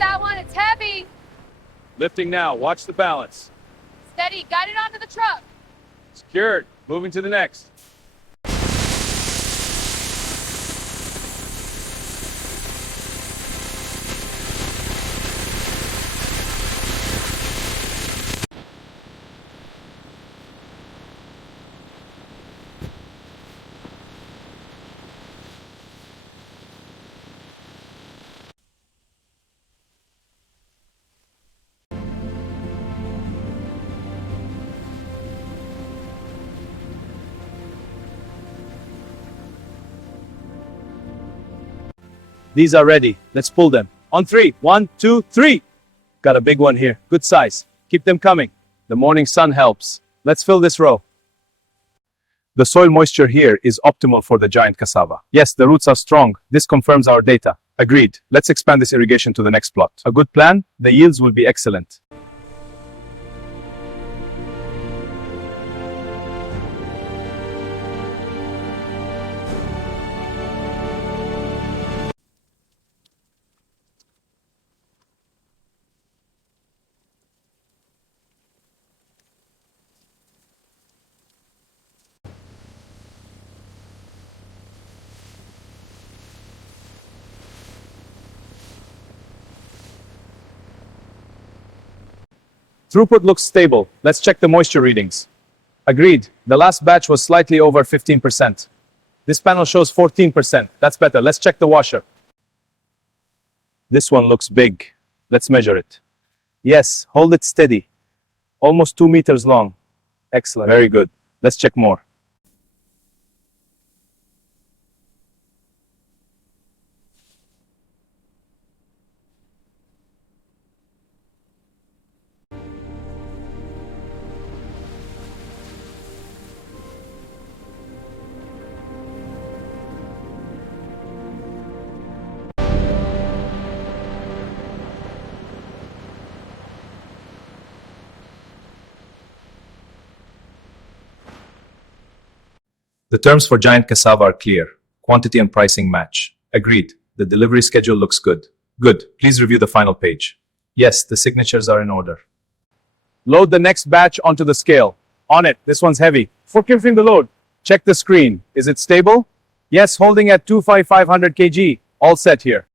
that one, it's heavy. Lifting now, watch the balance. Steady, guide it onto the truck. Secured, moving to the next. These are ready. Let's pull them. On three. 1, 2, 3. Got a big one here. Good size. Keep them coming. The morning sun helps. Let's fill this row. The soil moisture here is optimal for the giant cassava. Yes, the roots are strong. This confirms our data. Agreed. Let's expand this irrigation to the next plot. A good plan? The yields will be excellent. Throughput looks stable. Let's check the moisture readings. Agreed. The last batch was slightly over 15%. This panel shows 14%. That's better. Let's check the washer. This one looks big. Let's measure it. Yes, hold it steady. Almost 2 meters long. Excellent. Very good. Let's check more. The terms for giant cassava are clear. Quantity and pricing match. Agreed. The delivery schedule looks good. Good. Please review the final page. Yes, the signatures are in order. Load the next batch onto the scale. On it. This one's heavy. Forgiving the load. Check the screen. Is it stable? Yes, holding at 25500 kg. All set here.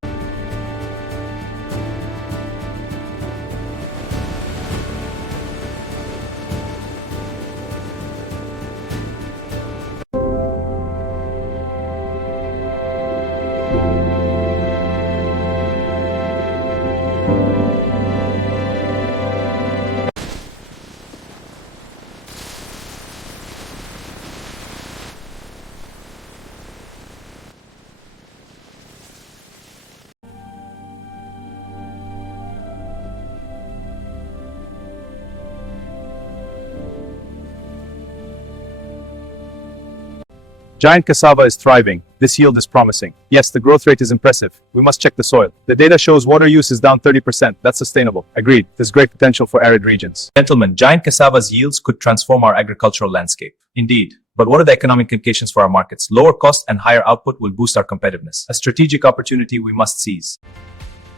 Giant cassava is thriving. This yield is promising. Yes, the growth rate is impressive. We must check the soil. The data shows water use is down 30%. That's sustainable. Agreed. There's great potential for arid regions. Gentlemen, giant cassava's yields could transform our agricultural landscape. Indeed. But what are the economic implications for our markets? Lower cost and higher output will boost our competitiveness. A strategic opportunity we must seize.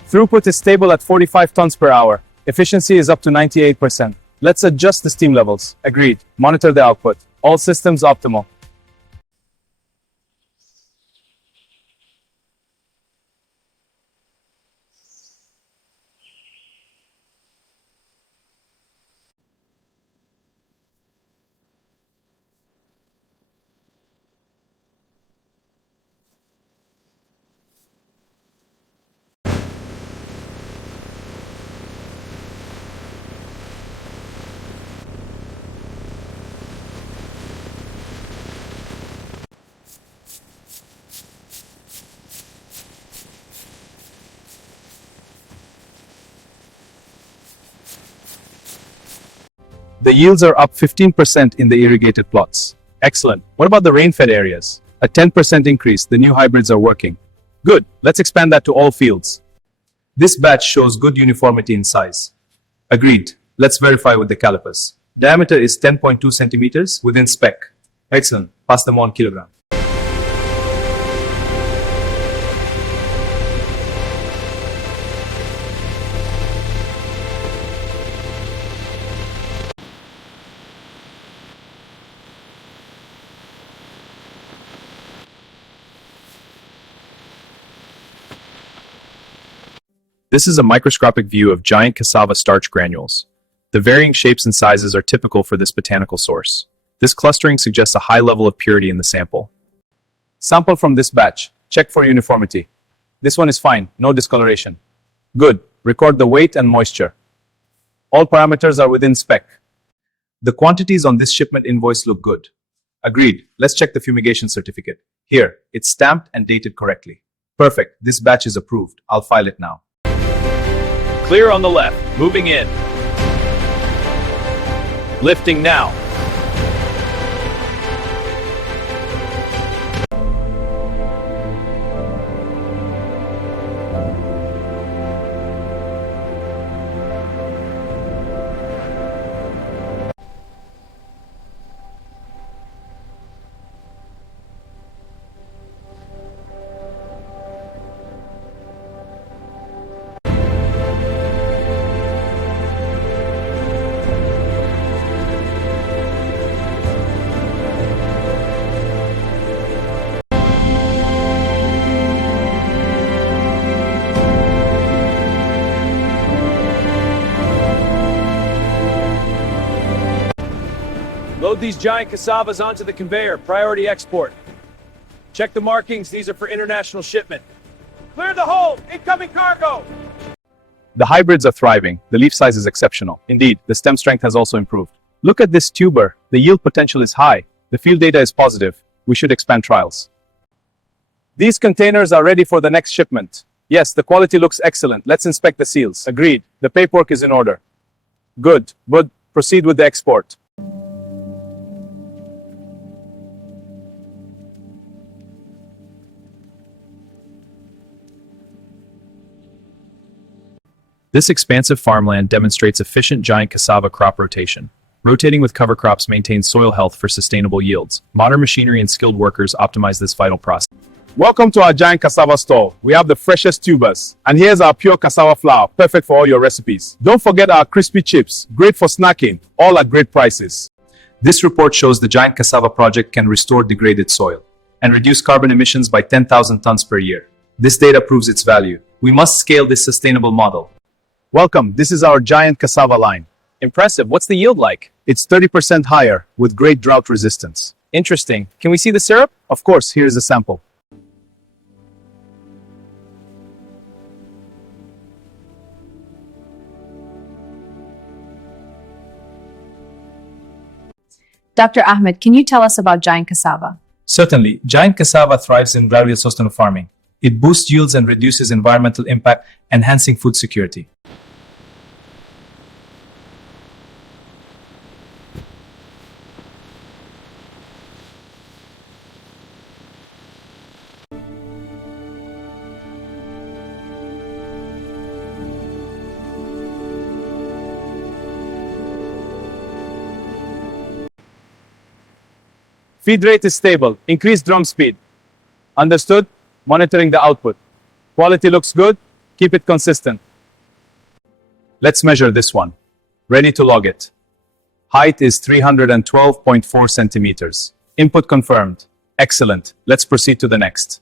Throughput is stable at 45 tons per hour. Efficiency is up to 98%. Let's adjust the steam levels. Agreed. Monitor the output. All systems optimal. The yields are up 15% in the irrigated plots. Excellent. What about the rain-fed areas? A 10% increase. The new hybrids are working. Good. Let's expand that to all fields. This batch shows good uniformity in size. Agreed. Let's verify with the calipers. Diameter is 10.2 centimeters within spec. Excellent. Pass them on kilogram. This is a microscopic view of giant cassava starch granules. The varying shapes and sizes are typical for this botanical source. This clustering suggests a high level of purity in the sample. Sample from this batch. Check for uniformity. This one is fine, no discoloration. Good. Record the weight and moisture. All parameters are within spec. The quantities on this shipment invoice look good. Agreed. Let's check the fumigation certificate. Here, it's stamped and dated correctly. Perfect. This batch is approved. I'll file it now. Clear on the left. Moving in. Lifting now. Load these giant cassavas onto the conveyor. Priority export. Check the markings. These are for international shipment. Clear the hold. Incoming cargo. The hybrids are thriving. The leaf size is exceptional. Indeed, the stem strength has also improved. Look at this tuber. The yield potential is high. The field data is positive. We should expand trials. These containers are ready for the next shipment. Yes, the quality looks excellent. Let's inspect the seals. Agreed. The paperwork is in order. Good. But proceed with the export. This expansive farmland demonstrates efficient giant cassava crop rotation. Rotating with cover crops maintains soil health for sustainable yields. Modern machinery and skilled workers optimize this vital process. Welcome to our giant cassava store. We have the freshest tubers. And here's our pure cassava flour, perfect for all your recipes. Don't forget our crispy chips, great for snacking, all at great prices. This report shows the giant cassava project can restore degraded soil and reduce carbon emissions by 10,000 tons per year. This data proves its value. We must scale this sustainable model. Welcome, this is our giant cassava line. Impressive, what's the yield like? It's 30% higher, with great drought resistance. Interesting, can we see the syrup? Of course, here's a sample. Dr. Ahmed, can you tell us about giant cassava? Certainly, giant cassava thrives in rural sustainable farming. It boosts yields and reduces environmental impact, enhancing food security. Feed rate is stable. Increase drum speed. Understood? Monitoring the output. Quality looks good. Keep it consistent. Let's measure this one. Ready to log it. Height is 312.4 centimeters. Input confirmed. Excellent. Let's proceed to the next.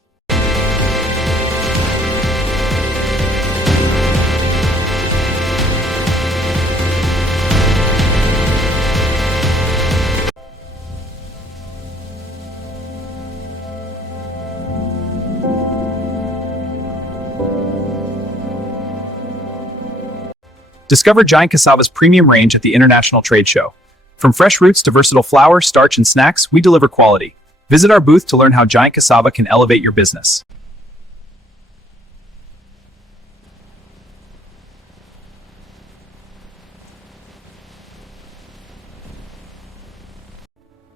Discover giant cassava's premium range at the International Trade Show. From fresh roots to versatile flour, starch, and snacks, we deliver quality. Visit our booth to learn how giant cassava can elevate your business.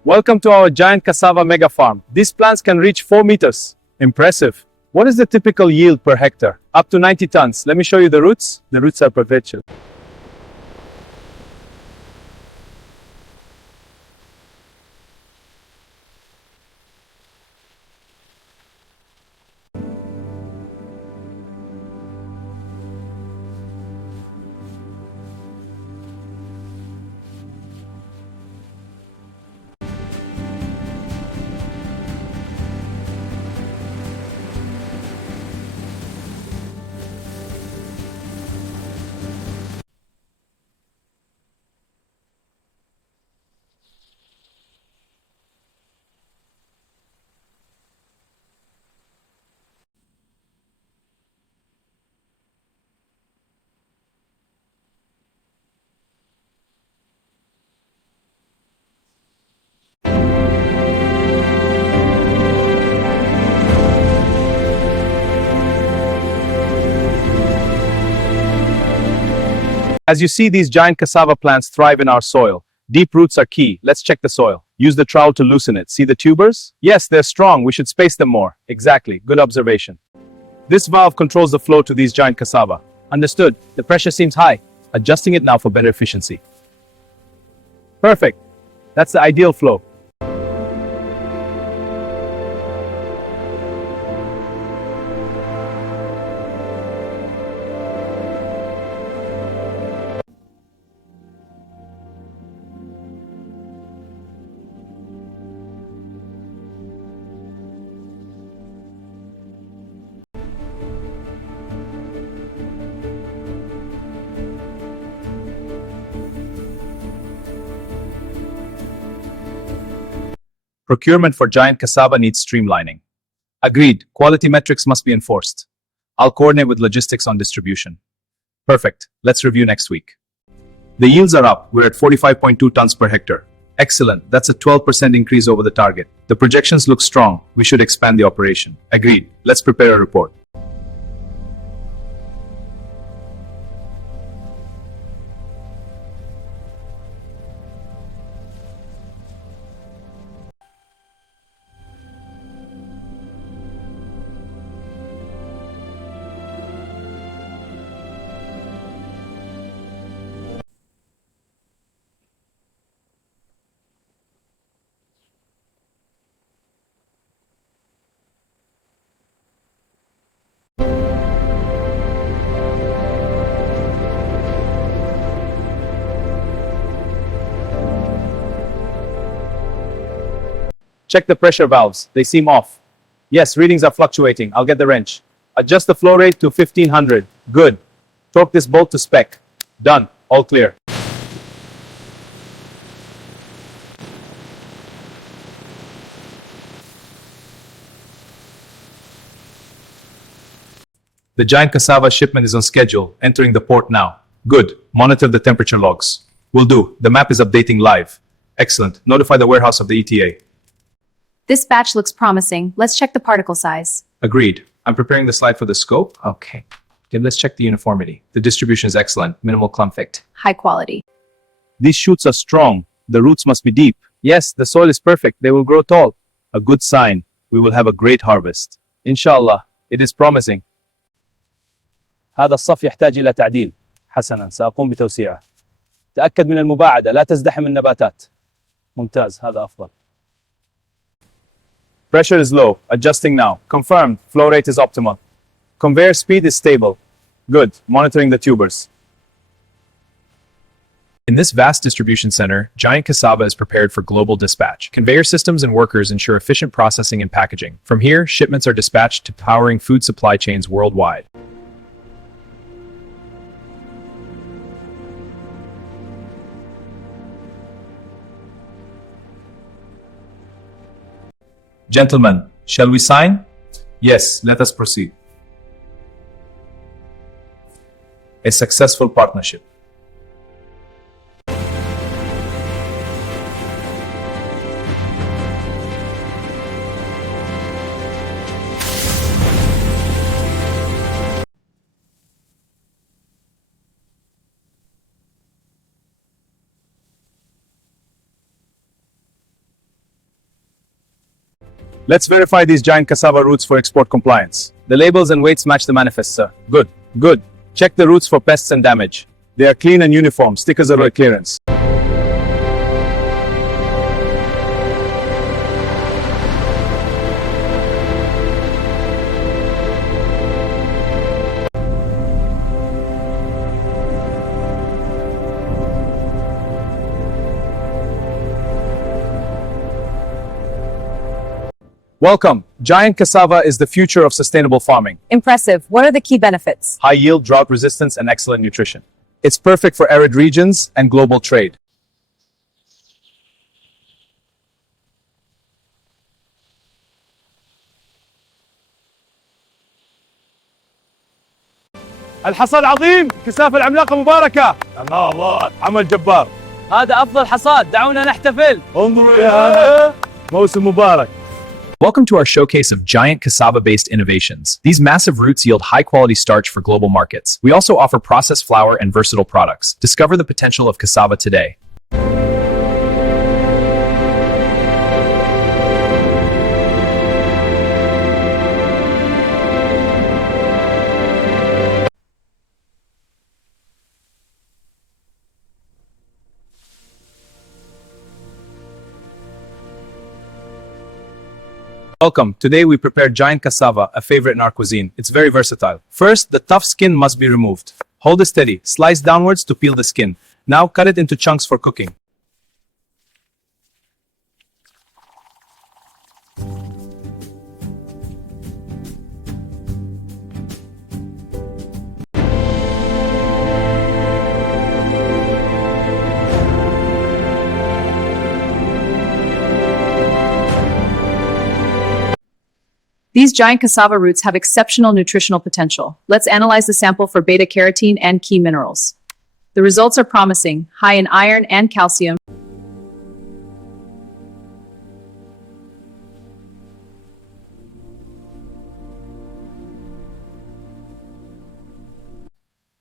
Welcome to our giant cassava mega farm. These plants can reach 4 meters. Impressive. What is the typical yield per hectare? Up to 90 tons. Let me show you the roots. The roots are perpetual. As you see, these giant cassava plants thrive in our soil. Deep roots are key. Let's check the soil. Use the trowel to loosen it. See the tubers? Yes, they're strong. We should space them more. Exactly. Good observation. This valve controls the flow to these giant cassava. Understood. The pressure seems high. Adjusting it now for better efficiency. Perfect. That's the ideal flow. Procurement for giant cassava needs streamlining. Agreed. Quality metrics must be enforced. I'll coordinate with logistics on distribution. Perfect. Let's review next week. The yields are up. We're at 45.2 tons per hectare. Excellent. That's a 12% increase over the target. The projections look strong. We should expand the operation. Agreed. Let's prepare a report. Check the pressure valves. They seem off. Yes, readings are fluctuating. I'll get the wrench. Adjust the flow rate to 1500. Good. Torque this bolt to spec. Done. All clear. The giant cassava shipment is on schedule, entering the port now. Good. Monitor the temperature logs. Will do. The map is updating live. Excellent. Notify the warehouse of the ETA. This batch looks promising. Let's check the particle size. Agreed. I'm preparing the slide for the scope. Okay. Then let's check the uniformity. The distribution is excellent. Minimal clump fit. High quality. These shoots are strong. The roots must be deep. Yes, the soil is perfect. They will grow tall. A good sign. We will have a great harvest. Inshallah. It is promising. هذا الصف يحتاج إلى تعديل. حسنا، سأقوم بتوسيعه. تأكد من المباعدة، لا تزدحم النباتات. ممتاز، هذا أفضل. Pressure is low. Adjusting now. Confirmed. Flow rate is optimal. Conveyor speed is stable. Good. Monitoring the tubers. In this vast distribution center, giant cassava is prepared for global dispatch. Conveyor systems and workers ensure efficient processing and packaging. From here, shipments are dispatched to powering food supply chains worldwide. Gentlemen, shall we sign? Yes, let us proceed. A successful partnership. Let's verify these giant cassava roots for export compliance. The labels and weights match the manifest, sir. Good, good. Check the roots for pests and damage. They are clean and uniform. Stickers are clearance. Welcome. Giant cassava is the future of sustainable farming. Impressive. What are the key benefits? High yield, drought resistance, and excellent nutrition. It's perfect for arid regions and global trade. الحصاد عظيم، كثافة العملاقة مباركة. الله عمل جبار. هذا أفضل حصاد، دعونا نحتفل. انظروا يا هذا موسم مبارك. Welcome to our showcase of giant cassava-based innovations. These massive roots yield high-quality starch for global markets. We also offer processed flour and versatile products. Discover the potential of cassava today. Welcome. Today we prepared giant cassava, a favorite in our cuisine. It's very versatile. First, the tough skin must be removed. Hold it steady. Slice downwards to peel the skin. Now cut it into chunks for cooking. These giant cassava roots have exceptional nutritional potential. Let's analyze the sample for beta-carotene and key minerals. The results are promising, high in iron and calcium.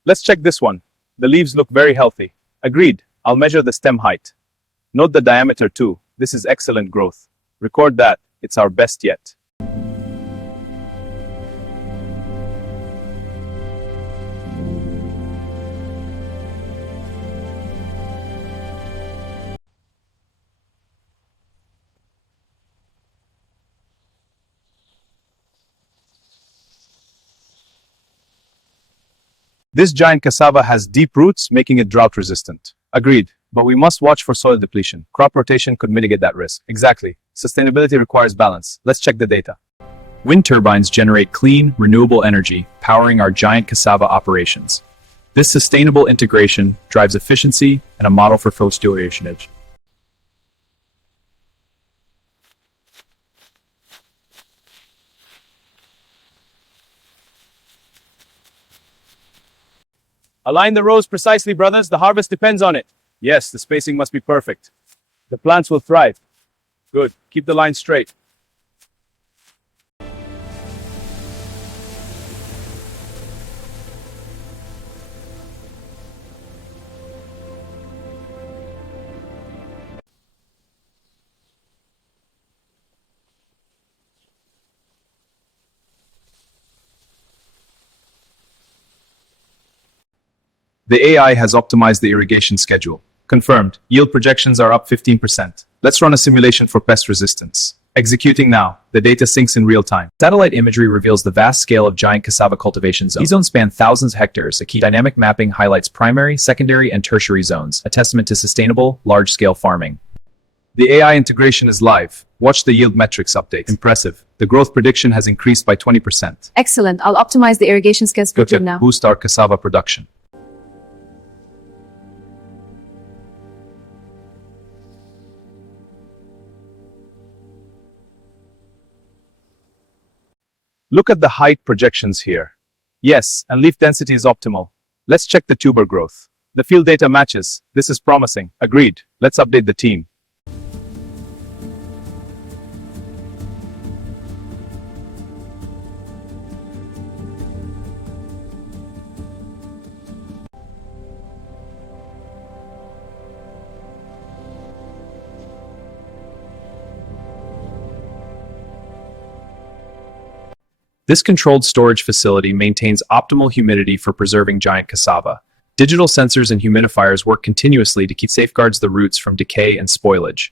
Let's check this one. The leaves look very healthy. Agreed. I'll measure the stem height. Note the diameter too. This is excellent growth. Record that. It's our best yet. This giant cassava has deep roots, making it drought resistant. Agreed. But we must watch for soil depletion. Crop rotation could mitigate that risk. Exactly. Sustainability requires balance. Let's check the data. Wind turbines generate clean, renewable energy, powering our giant cassava operations. This sustainable integration drives efficiency and a model for co-stewardship. Align the rows precisely, brothers. The harvest depends on it. Yes, the spacing must be perfect. The plants will thrive. Good. Keep the line straight. The AI has optimized the irrigation schedule. Confirmed. Yield projections are up 15%. Let's run a simulation for pest resistance. Executing now. The data syncs in real time. Satellite imagery reveals the vast scale of giant cassava cultivation zones. These zones span thousands of hectares. A key dynamic mapping highlights primary, secondary, and tertiary zones, a testament to sustainable, large-scale farming. The AI integration is live. Watch the yield metrics update. Impressive. The growth prediction has increased by 20%. Excellent. I'll optimize the irrigation schedule Good now. Boost our cassava production. Look at the height projections here. Yes, and leaf density is optimal. Let's check the tuber growth. The field data matches. This is promising. Agreed. Let's update the team. This controlled storage facility maintains optimal humidity for preserving giant cassava. Digital sensors and humidifiers work continuously to keep safeguards the roots from decay and spoilage.